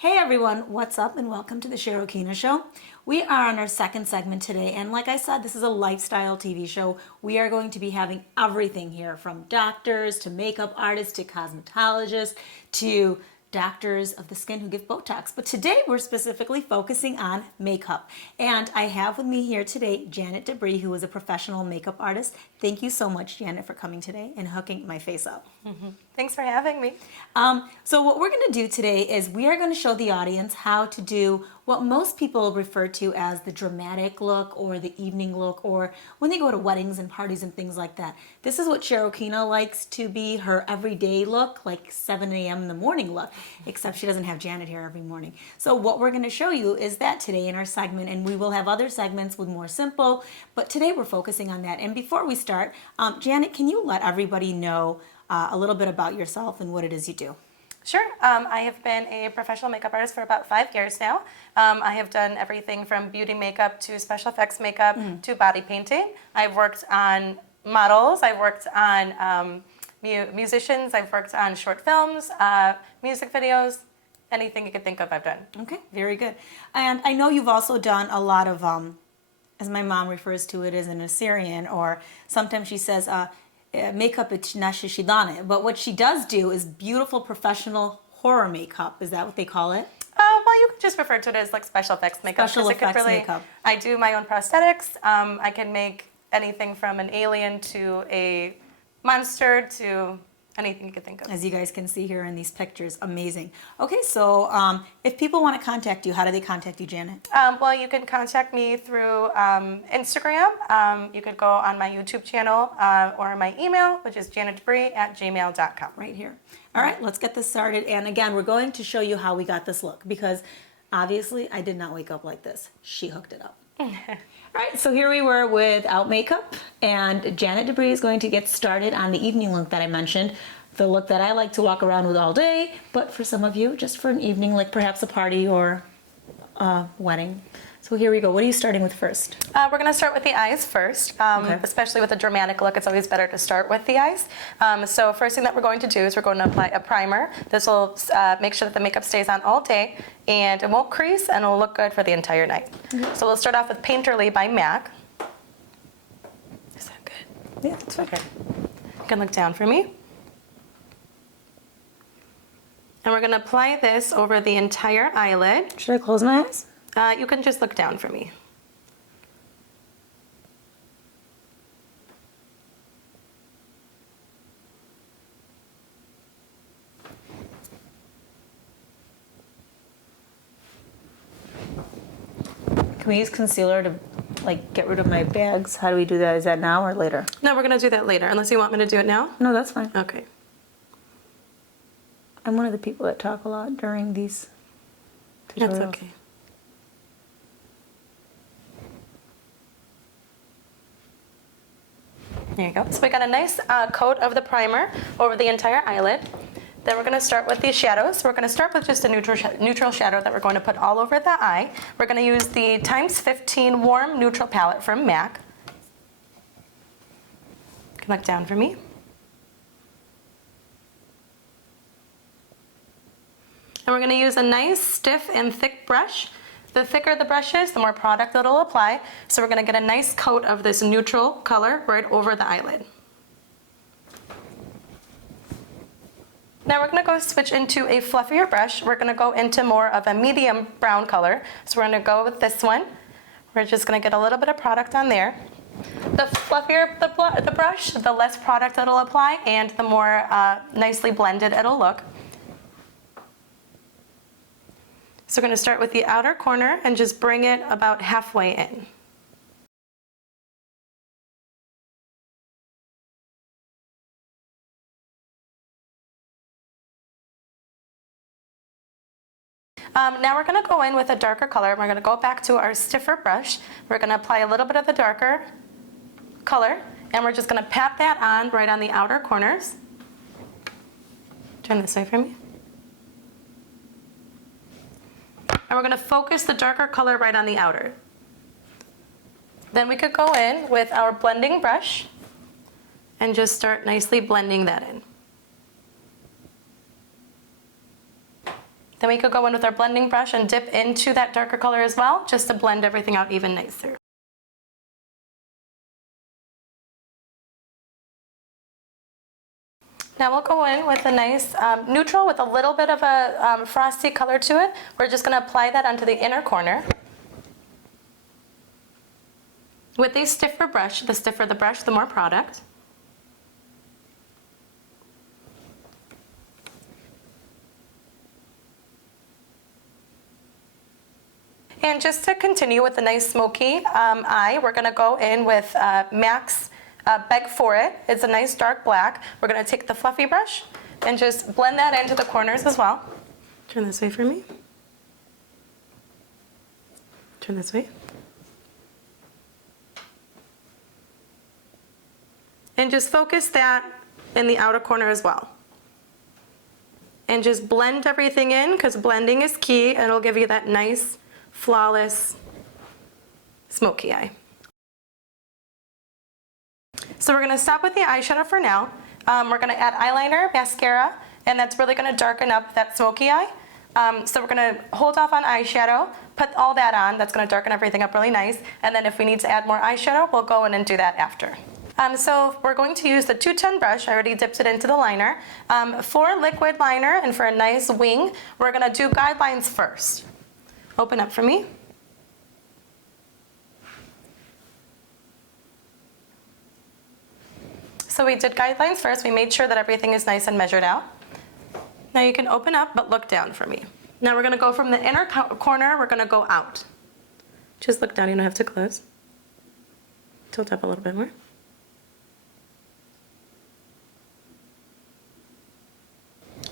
Hey everyone, what's up and welcome to the Cheryl Kina Show. We are on our second segment today, and like I said, this is a lifestyle TV show. We are going to be having everything here from doctors to makeup artists to cosmetologists to doctors of the skin who give Botox. But today we're specifically focusing on makeup. And I have with me here today Janet Debris, who is a professional makeup artist. Thank you so much, Janet, for coming today and hooking my face up. Thanks for having me. So what we're going to do today is we are going to show the audience how to do what most people refer to as the dramatic look or the evening look, or when they go to weddings and parties and things like that. This is what Cheryl Kina likes to be her everyday look, like 7 a.m. in the morning look, except she doesn't have Janet here every morning. So what we're going to show you is that today in our segment, and we will have other segments with more simple, but today we're focusing on that. And before we start, Janet, can you let everybody know a little bit about yourself and what it is you do? Sure. I have been a professional makeup artist for about 5 years now. I have done everything from beauty makeup to special effects makeup to body painting. I've worked on models. I've worked on musicians. I've worked on short films, music videos. Anything you could think of, I've done. Okay, very good. And I know you've also done a lot of, as my mom refers to it, as an Assyrian, or sometimes she says, makeup shidane. But what she does do is beautiful professional horror makeup. Is that what they call it? Well, you could just refer to it as like special effects makeup. Special effects makeup. I do my own prosthetics. I can make anything from an alien to a monster to anything you could think of. As you guys can see here in these pictures, amazing. Okay, so if people want to contact you, how do they contact you, Janet? Well, you can contact me through Instagram. You could go on my YouTube channel or my email, which is janetdebris@gmail.com. Right here. All right, let's get this started. And again, we're going to show you how we got this look, because obviously I did not wake up like this. She hooked it up. All right, so here we were without makeup, and Janet Debris is going to get started on the evening look that I mentioned, the look that I like to walk around with all day, but for some of you, just for an evening, like perhaps a party or a wedding. So here we go. What are you starting with first? We're going to start with the eyes first, especially with a dramatic look. It's always better to start with the eyes. So first thing that we're going to do is we're going to apply a primer. This will make sure that the makeup stays on all day, and it won't crease, and it'll look good for the entire night. So we'll start off with Painterly by MAC. Is that good? Yeah, it's okay. You can look down for me. And we're going to apply this over the entire eyelid. Should I close my eyes? You can just look down for me. Can we use concealer to like get rid of my bags? How do we do that? Is that now or later? No, we're going to do that later, unless you want me to do it now. No, that's fine. Okay. I'm one of the people that talk a lot during these tutorials. That's okay. There you go. So we got a nice coat of the primer over the entire eyelid. Then we're going to start with the shadows. We're going to start with just a neutral shadow that we're going to put all over the eye. We're going to use the x15 Warm Neutral Palette from MAC. You can look down for me. And we're going to use a nice stiff and thick brush. The thicker the brush is, the more product it'll apply. So we're going to get a nice coat of this neutral color right over the eyelid. Now we're going to go switch into a fluffier brush. We're going to go into more of a medium brown color. So we're going to go with this one. We're just going to get a little bit of product on there. The fluffier the brush, the less product it'll apply, and the more nicely blended it'll look. So we're going to start with the outer corner and just bring it about halfway in. Now we're going to go in with a darker color. We're going to go back to our stiffer brush. We're going to apply a little bit of the darker color, and we're just going to pat that on right on the outer corners. Turn this way for me. And we're going to focus the darker color right on the outer. Then we could go in with our blending brush and just start nicely blending that in. Then we could go in with our blending brush and dip into that darker color as well, just to blend everything out even nicer. Now we'll go in with a nice neutral with a little bit of a frosty color to it. We're just going to apply that onto the inner corner. With a stiffer brush, the stiffer the brush, the more product. And just to continue with the nice smoky eye, we're going to go in with MAC's Beg For It. It's a nice dark black. We're going to take the fluffy brush and just blend that into the corners as well. Turn this way for me. Turn this way. And just focus that in the outer corner as well. And just blend everything in, because blending is key, and it'll give you that nice, flawless, smoky eye. So we're going to stop with the eyeshadow for now. We're going to add eyeliner, mascara, and that's really going to darken up that smoky eye. So we're going to hold off on eyeshadow, put all that on. That's going to darken everything up really nice. And then if we need to add more eyeshadow, we'll go in and do that after. So we're going to use the 210 brush. I already dipped it into the liner. For liquid liner and for a nice wing, we're going to do guidelines first. Open up for me. So we did guidelines first. We made sure that everything is nice and measured out. Now you can open up, but look down for me. Now we're going to go from the inner corner, we're going to go out. Just look down, you don't have to close. Tilt up a little bit more.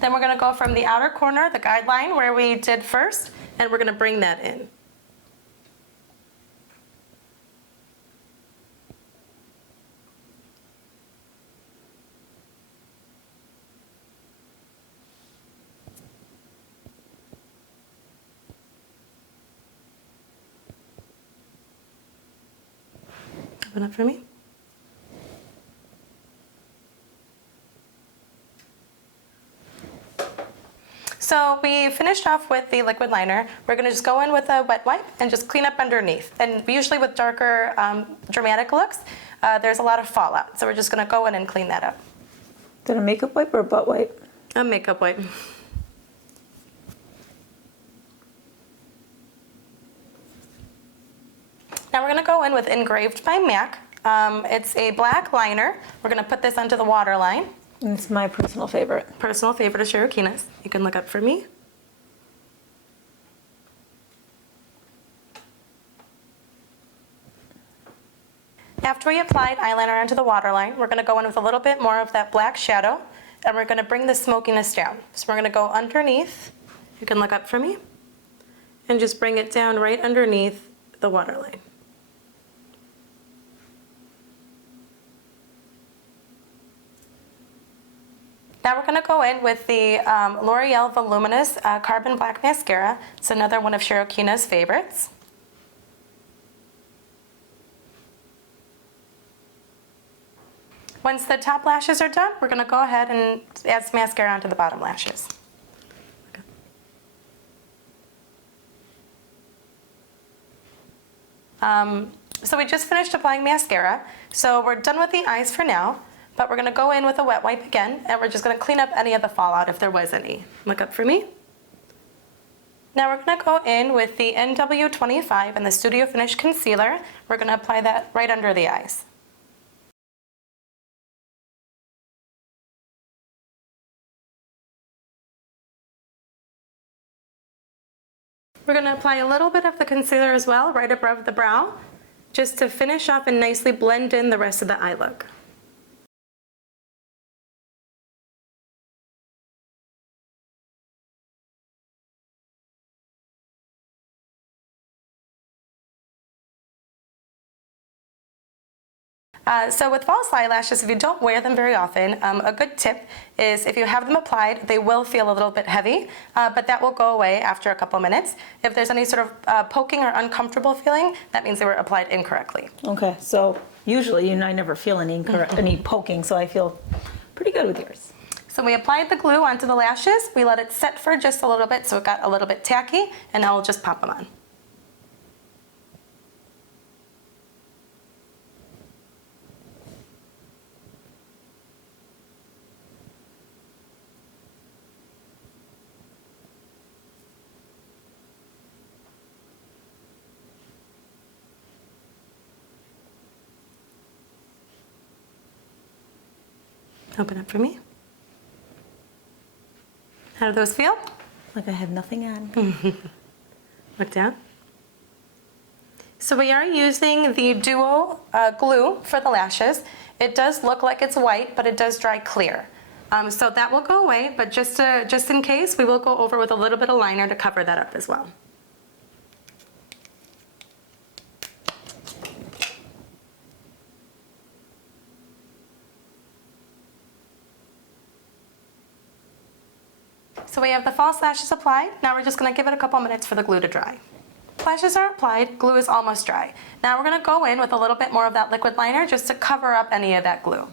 Then we're going to go from the outer corner, the guideline where we did first, and we're going to bring that in. Open up for me. So we finished off with the liquid liner. We're going to just go in with a wet wipe and just clean up underneath. And usually with darker, dramatic looks, there's a lot of fallout. So we're just going to go in and clean that up. Is that a makeup wipe or a butt wipe? A makeup wipe. Now we're going to go in with Engraved by MAC. It's a black liner. We're going to put this onto the waterline. It's my personal favorite. Personal favorite of Shirokina's. You can look up for me. After we applied eyeliner onto the waterline, we're going to go in with a little bit more of that black shadow, and we're going to bring the smokiness down. So we're going to go underneath. You can look up for me. And just bring it down right underneath the waterline. Now we're going to go in with the L'Oreal Voluminous Carbon Black Mascara. It's another one of Shirokina's favorites. Once the top lashes are done, we're going to go ahead and add some mascara onto the bottom lashes. So we just finished applying mascara. So we're done with the eyes for now. But we're going to go in with a wet wipe again, and we're just going to clean up any of the fallout if there was any. Look up for me. Now we're going to go in with the NW25 and the Studio Finish Concealer. We're going to apply that right under the eyes. We're going to apply a little bit of the concealer as well, right above the brow, just to finish off and nicely blend in the rest of the eye look. So with false eyelashes, if you don't wear them very often, a good tip is if you have them applied, they will feel a little bit heavy, but that will go away after a couple minutes. If there's any sort of poking or uncomfortable feeling, that means they were applied incorrectly. Okay, so usually I never feel any poking, so I feel pretty good with yours. So we applied the glue onto the lashes. We let it set for just a little bit so it got a little bit tacky, and now we'll just pop them on. Open up for me. How do those feel? Like I have nothing on. Look down. So we are using the Duo glue for the lashes. It does look like it's white, but it does dry clear. So that will go away, but just in case, we will go over with a little bit of liner to cover that up as well. So we have the false lashes applied. Now we're just going to give it a couple minutes for the glue to dry. Lashes are applied, glue is almost dry. Now we're going to go in with a little bit more of that liquid liner just to cover up any of that glue.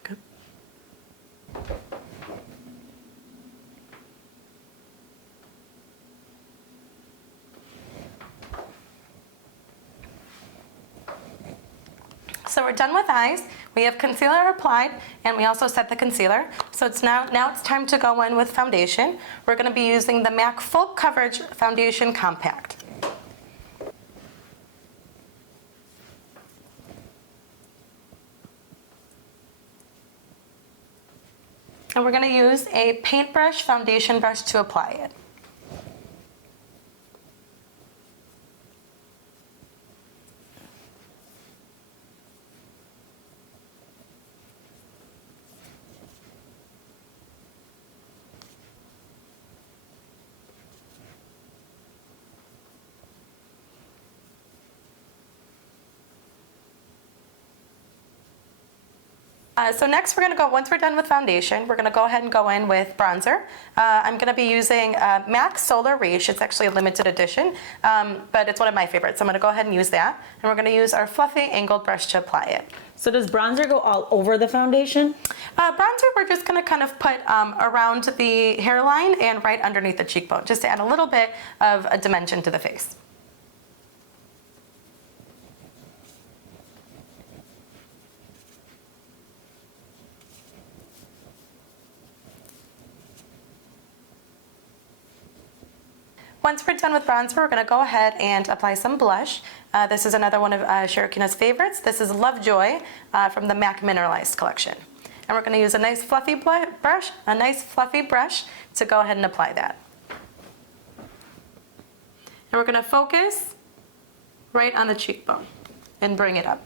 Okay. So we're done with eyes. We have concealer applied, and we also set the concealer. So it's now it's time to go in with foundation. We're going to be using the MAC Full Coverage Foundation Compact. And we're going to use a paintbrush foundation brush to apply it. So next we're going to go, once we're done with foundation, we're going to go ahead and go in with bronzer. I'm going to be using MAC Solar Reach. It's actually a limited edition, but it's one of my favorites. So I'm going to go ahead and use that. And we're going to use our fluffy angled brush to apply it. So does bronzer go all over the foundation? Bronzer we're just going to kind of put around the hairline and right underneath the cheekbone, just to add a little bit of a dimension to the face. Once we're done with bronzer, we're going to go ahead and apply some blush. This is another one of Shirokina's favorites. This is Lovejoy from the MAC Mineralized collection. And we're going to use a nice fluffy brush, to go ahead and apply that. And we're going to focus right on the cheekbone and bring it up.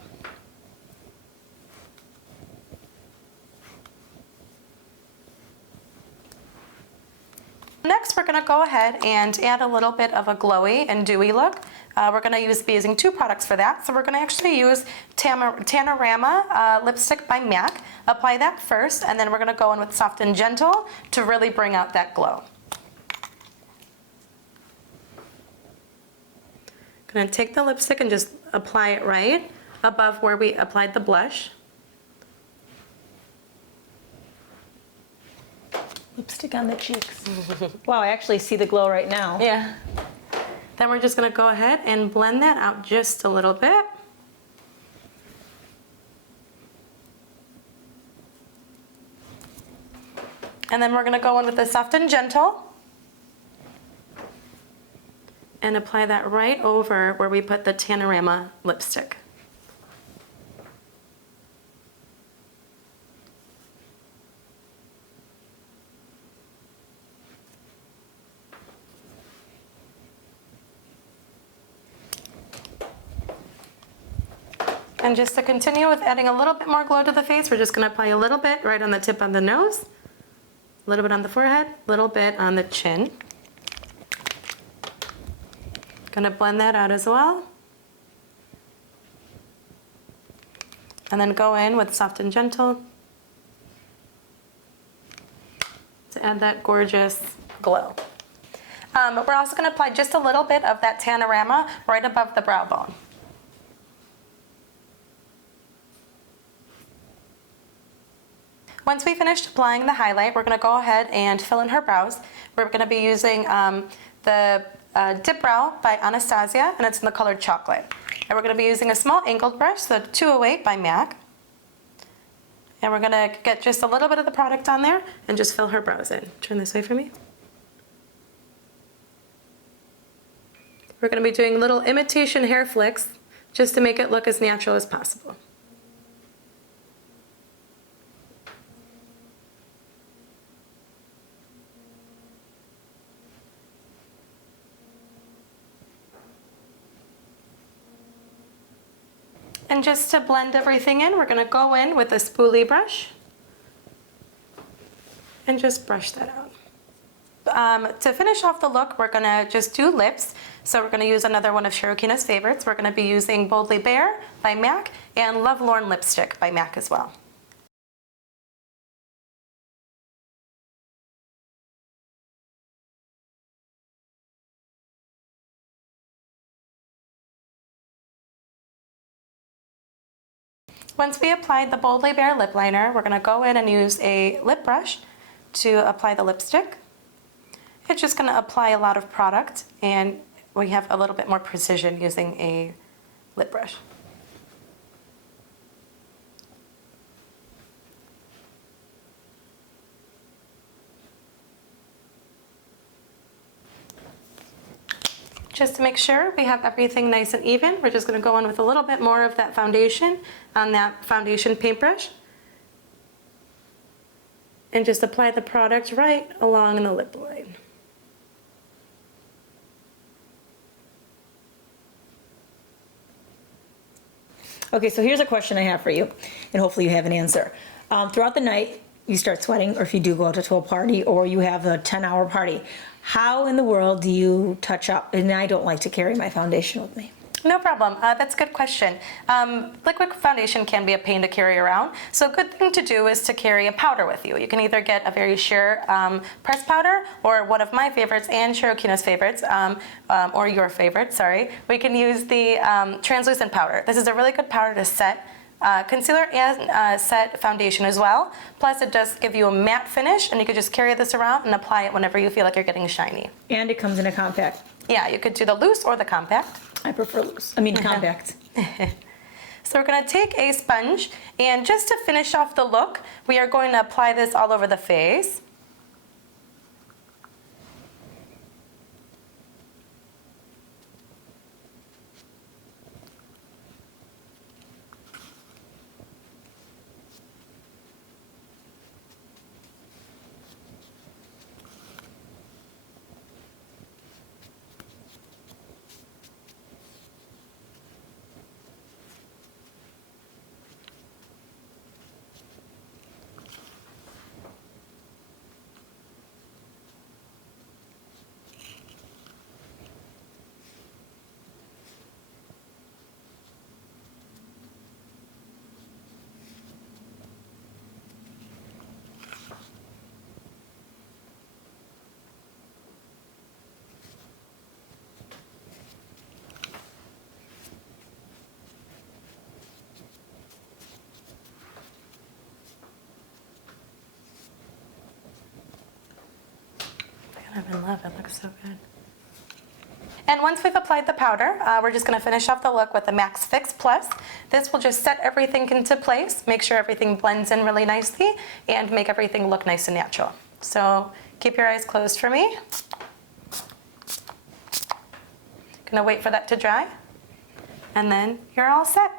Next, we're going to go ahead and add a little bit of a glowy and dewy look. We're going to be using two products for that. So we're going to actually use Tanorama lipstick by MAC. Apply that first, and then we're going to go in with Soft and Gentle to really bring out that glow. Going to take the lipstick and just apply it right above where we applied the blush. Lipstick on the cheeks. Wow, I actually see the glow right now. Yeah. Then we're just going to go ahead and blend that out just a little bit. And then we're going to go in with the Soft and Gentle and apply that right over where we put the Tanorama lipstick. And just to continue with adding a little bit more glow to the face, we're just going to apply a little bit right on the tip of the nose, a little bit on the forehead, a little bit on the chin. Going to blend that out as well. And then go in with Soft and Gentle to add that gorgeous glow. We're also going to apply just a little bit of that Tanorama right above the brow bone. Once we finished applying the highlight, we're going to go ahead and fill in her brows. We're going to be using the Dip Brow by Anastasia, and it's in the color Chocolate. And we're going to be using a small angled brush, the 208 by MAC. And we're going to get just a little bit of the product on there and just fill her brows in. Turn this way for me. We're going to be doing little imitation hair flicks just to make it look as natural as possible. And just to blend everything in, we're going to go in with a spoolie brush and just brush that out. To finish off the look, we're going to just do lips. So we're going to use another one of Shirokina's favorites. We're going to be using Boldly Bare by MAC and Lovelorn Lipstick by MAC as well. Once we applied the Boldly Bare lip liner, we're going to go in and use a lip brush to apply the lipstick. It's just going to apply a lot of product, and we have a little bit more precision using a lip brush. Just to make sure we have everything nice and even, we're just going to go in with a little bit more of that foundation on that foundation paintbrush and just apply the product right along in the lip line. Okay, so here's a question I have for you, and hopefully you have an answer. Throughout the night, you start sweating, or if you do go out to a party, or you have a 10-hour party, how in the world do you touch up? And I don't like to carry my foundation with me. No problem. That's a good question. Liquid foundation can be a pain to carry around, so a good thing to do is to carry a powder with you. You can either get a very sheer pressed powder, or one of my favorites and Shirokina's favorites, or your favorite, sorry. We can use the translucent powder. This is a really good powder to set concealer and set foundation as well. Plus it does give you a matte finish, and you could just carry this around and apply it whenever you feel like you're getting shiny. And it comes in a compact. Yeah, you could do the loose or the compact. I prefer loose. I mean compact. So we're going to take a sponge, and just to finish off the look, we are going to apply this all over the face. I'm in love, it looks so good. And once we've applied the powder, we're just going to finish off the look with the Max Fix Plus. This will just set everything into place, make sure everything blends in really nicely, and make everything look nice and natural. So keep your eyes closed for me. Gonna wait for that to dry, and then you're all set.